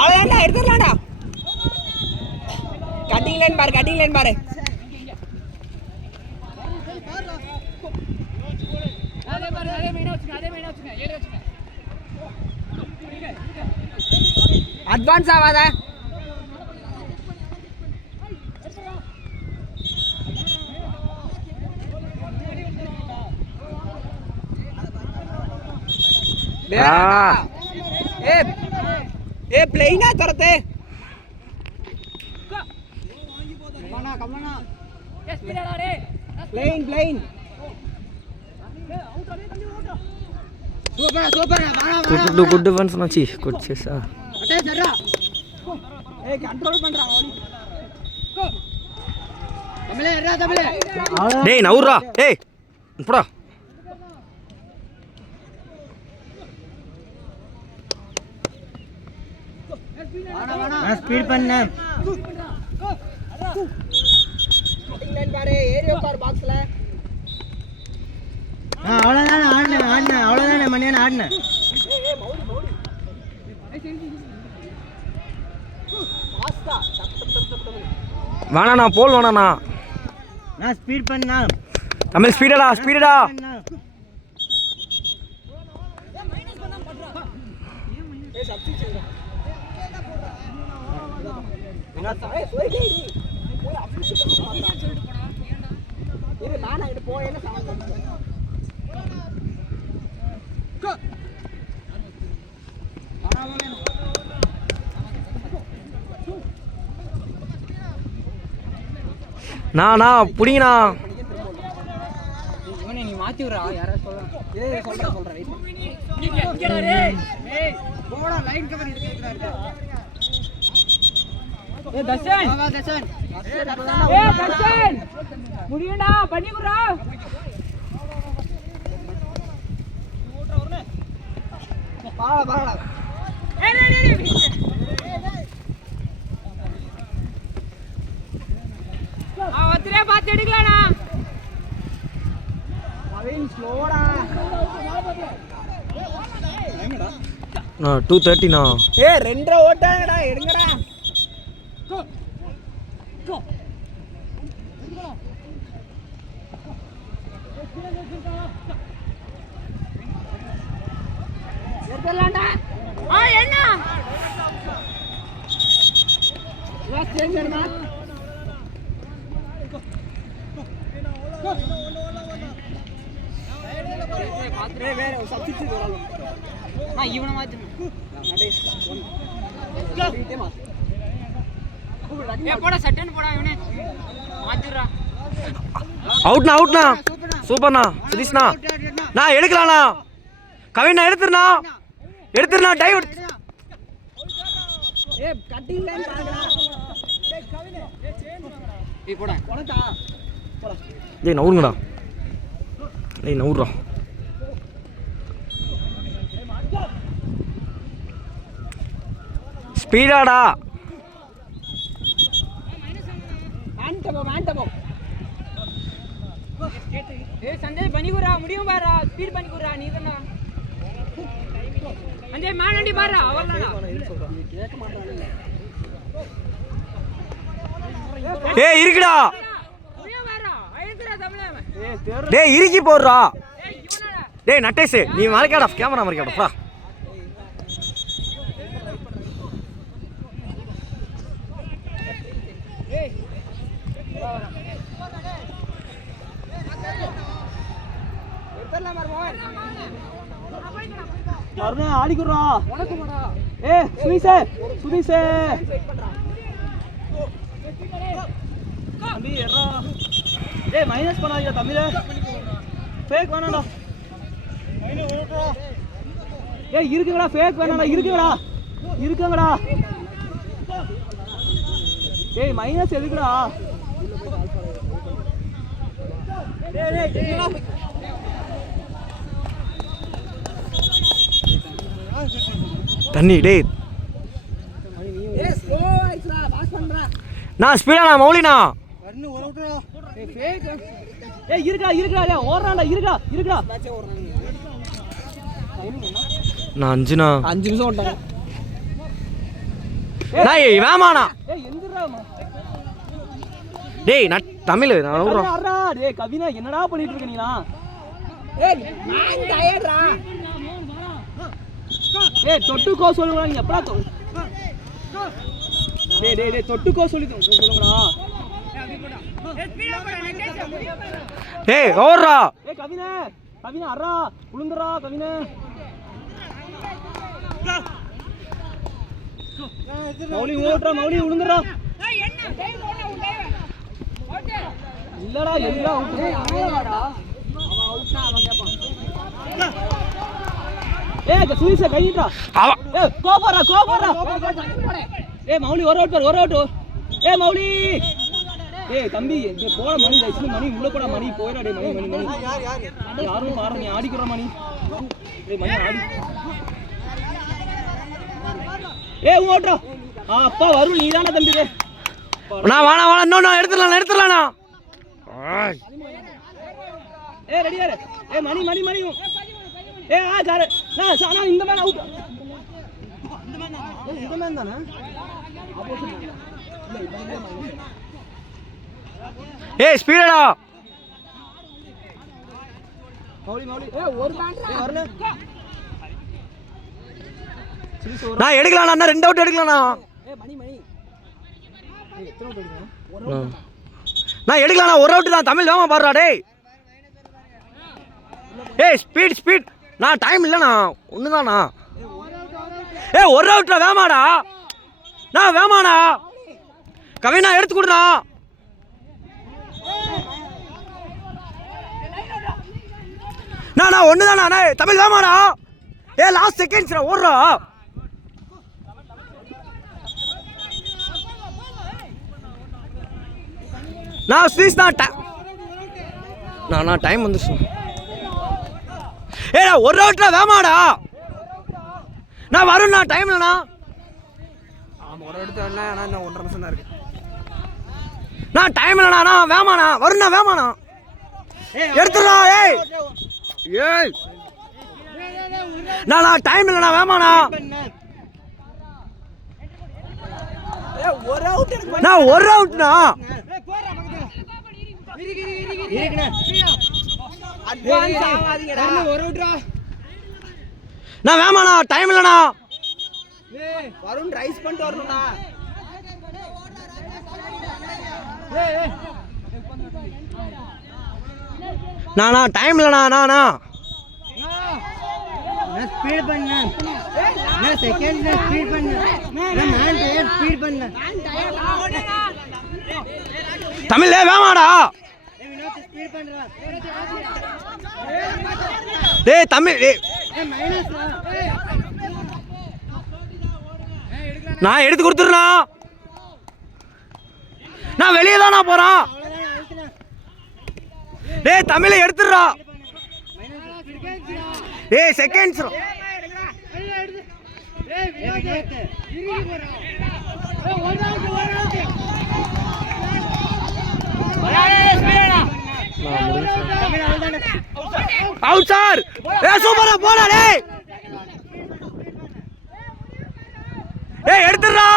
அவ்வளோதான்டா எடுத்துடலாம்டா. Cutting line பாரு, cutting line பாரு. அட்வான்ஸ் ஆகாத. ஏ பிளைனா தரதே. கமலனா கமலனா எஸ் பிளேடா ரே. Plain plain. Super super. வாடா குட் டிஃபென்ஸ் மச்சி. குட் சேஸா. அடே ஜரா. ஏய் கண்ட்ரோல் பண்றா ஓடி. தமிழே ஏறா தமிழே. டேய் நவுறா. டேய் போடா. நான் ஸ்பீட் பண்ண. கட்டிங் லைன் பாரு, ஏரியா பாரு பாக்ஸ்ல. அவ்வளவுதானே ஆடுனேன் அவ்வளவுதானே மணியான ஆடுனேன். ஏய் மௌடி மௌடி. பாஸ்தா வாணா நான் போல் வாணா. நான் ஸ்பீட் பண்ணா. தமிழ் ஸ்பீடடா ஸ்பீடடா. ஏய் சப்ஸ்டிட்யூட். என்ன சாய் போயிடு. போய் அப்ளிகேஷன் சொல்லிட்டு போடா. இரு நானா இங்க போய் என்ன சவுண்ட் பண்ணுங்க. கோ. நான் புடிங்கண்ணா. இவனே நீ மாத்தி விடுறா. யாரோ சொல்றாங்க. ஏய் சொல்றேன் வெயிட். இங்கடா டேய். ஏய் போடா லைன் கவர் இருக்கேங்கடா. ஏய் தர்ஷன். வா தர்ஷன். ஏய் தர்ஷன். முடியடா பண்ணி குறா. பாடா. ஏய். அவத்திரே பாத்து எடுக்கலாம்டா. அவன் ஸ்லோடா. என்னடா? 2:30 னா. ஏய் 2 ஓட்டாங்கடா எடுங்கடா. கோ. எடுடலாம்டா. என்ன? லாஸ்ட் சேஞ்ச் மாத்திரே வேற சப்ஸ்டிட்யூட் வரலாம். நான் இவனை மாத்திரேன். நடேஷ் வீட்டே மாத்து. ஏ போடா சட்டன் போடா இவனே மாத்திரா. அவுட்னா சூப்பர்ண்ணா சதீஷ்ண்ணா. நான் எடுக்கலாம்ண்ணா. கவிண்ணா எடுத்துருண்ணா டைவ். ஏ கட்டிங் லைன் பாருடா. ஏய் கவினே ஏ சேஞ்ச் பண்ணடா. ஏய் போடா போடா. டேய் நவுறுங்கடா. டேய் நவுறா. ஸ்பீடாடா. மாண்டபோ. ஏய் சஞ்சய் பண்ணிகுறா முடியும் பாரா. ஸ்பீட் பண்ணிகுறா நீதானா. சஞ்சய் மானண்டி பாரா அவளடா. கேட்க மாட்டானே. ஏய் இருக்குடா. முடியும் பாரா. ஐக்குடா தமிழே. டேய் இறுக்கி போடுறா. ஏய் இவனடா. டேய் நட்டேஷ் நீ மறக்காடா கேமரா மறக்காடா பா. ஏய் எத்தனை மர்மோன் மர்ம ஆடிக்குறா. உனக்கு மாடா. ஏய் சுதீஷே வெயிட் பண்றா. தம்பி எறா. ஏய் மைனஸ் பண்ணாதீங்க தமிழே. ஃபேக் வேணாம்டா. மைனஸ் ஓடுறா. ஏய் இருக்குங்கடா ஃபேக் வேணாம்டா. இருக்குங்கடா. ஏய் மைனஸ் எதுக்குடா? டேய் தண்ணி டேய். ஏய் ஸ்லோ ஆயிடுடா பாஸ் பண்றா. நான் ஸ்பீடாண்ணா மௌலிண்ணா. வரணும் ஒரு விட்டுடா. ஏய் ஃபேக். ஏய் இருக்குடா. ஏய் ஓடுறான்டா. இருக்குடா. மேட்சே ஓடுறாங்க. நான் 5ண்ணா. 5 நிமிஷம் ஓட்டாங்க. டேய் வேமாண்ணா ஏய் எந்திரா டேய் தமிழ் நான் விடுறோம் அறா டேய் கவினா என்னடா பண்ணிட்டு இருக்க நீனா ஏய் நான் டயர்டா ஏய் தொட்டுக்கோ சொல்லுங்கடா நீ எப்படா டேய் டேய் டேய் தொட்டுக்கோ சொல்லுங்கடா டேய் ஓடுறா ஏய் கவினா அறா உளுந்துறா கவினா மௌலி ஓடுறா மௌலி உளுந்துறா இல்லடா எல்லாம் அவுட் அவன் அவுட்னா அவன் கேட்பான் ஏய் சுவிச கையிட்டா அவ ஏய் கோபறா ஏய் மௌலி ஒரு அவுட் ஏய் மௌலி ஏய் தம்பி இங்க போற மணி ரைஸ் மணி உள்ள போற மணி போயிடா டேய் மணி யாரும் மாற நீ ஆடிக்குற மணி டேய் மணி ஆடி ஏய் ஓட்றா அப்பா வரும் நீதானே தம்பி டேய் நான் வாணா இன்னொன்னு எடுத்துறலாம்ண்ணா ஏய் ரெடியா இரு ஏய் மணி ஏய் கார நான் இந்த மேன் அவுட் இந்த மேன் தானே ஆப்போசிட் ஏய் ஸ்பீடடா மௌலி ஏய் ஒரு பேண்ட் ஏய் வரல நான் எடுக்கலாம்ண்ணா 2 அவுட் எடுக்கலாம்ண்ணா ஏய் மணி ஏய் எத்தனை அவுட் எடுக்கணும் நான் எடுக்கலாம்ண்ணா ஒரு அவுட் தான் தமிழ் வேமா பாடுறா டேய் ஏய் ஸ்பீட் நான் டைம் இல்லைண்ணா ஒண்ணுதாண்ணா ஏய் ஒரு அவுட்ல வேமாடா நான் வேமாண்ணா கவினா எடுத்து கொடுண்ணா நான் ஒண்ணுதாண்ணா தமிழ் வேமாடா ஏ லாஸ்ட் செகண்ட்ஸ் ஓடுறா நான் ஸ்வீஸ் நான் டைம் வந்துச்சு ஏடா ஒரு அவுட்ல வேமாடா நான் வரும்ண்ணா டைம் இல்லைண்ணா ஆமா ஒரு எடுத்து வரல ஆனா இன்னும் 1.5 நிமிஷம் தான் இருக்கு நான் டைம் இல்லைண்ணா வேமாண்ணா வரும்ண்ணா வேமாண்ணா எடுத்துடா ஏய் ஏய் நான் டைம் இல்லைண்ணா வேமாண்ணா ஏய் ஒரு அவுட் இருக்கு நான் ஒரு அவுட்ண்ணா அட்வான்ஸ் ஆவாதீங்கடா ஒரு அவுட்ரா நான் வேமாண்ணா டைம் இல்லைண்ணா வருண் ரைஸ் பண்ணிட்டு வரணும்டா நானா டைம் இல்லைண்ணா நானா நான் ஸ்பீட் பண்ண நான் செகண்ட் நான் ஸ்பீட் பண்ண நான் டயர் ஸ்பீட் பண்ண தமிழ்ல வேமாடா வினோத் ஸ்பீட் பண்றா டேய் தமிழ் டேய் மைனஸ் நான் எடுத்து கொடுத்துறேண்ணா நான் வெளியே தானா போறான் டேய் தமிழை எடுத்துடுறா டேய் செகண்ட்ஸ் அவுட் சார் ஏ சூப்பரா போடா டேய் ஏய் எடுத்துடுறா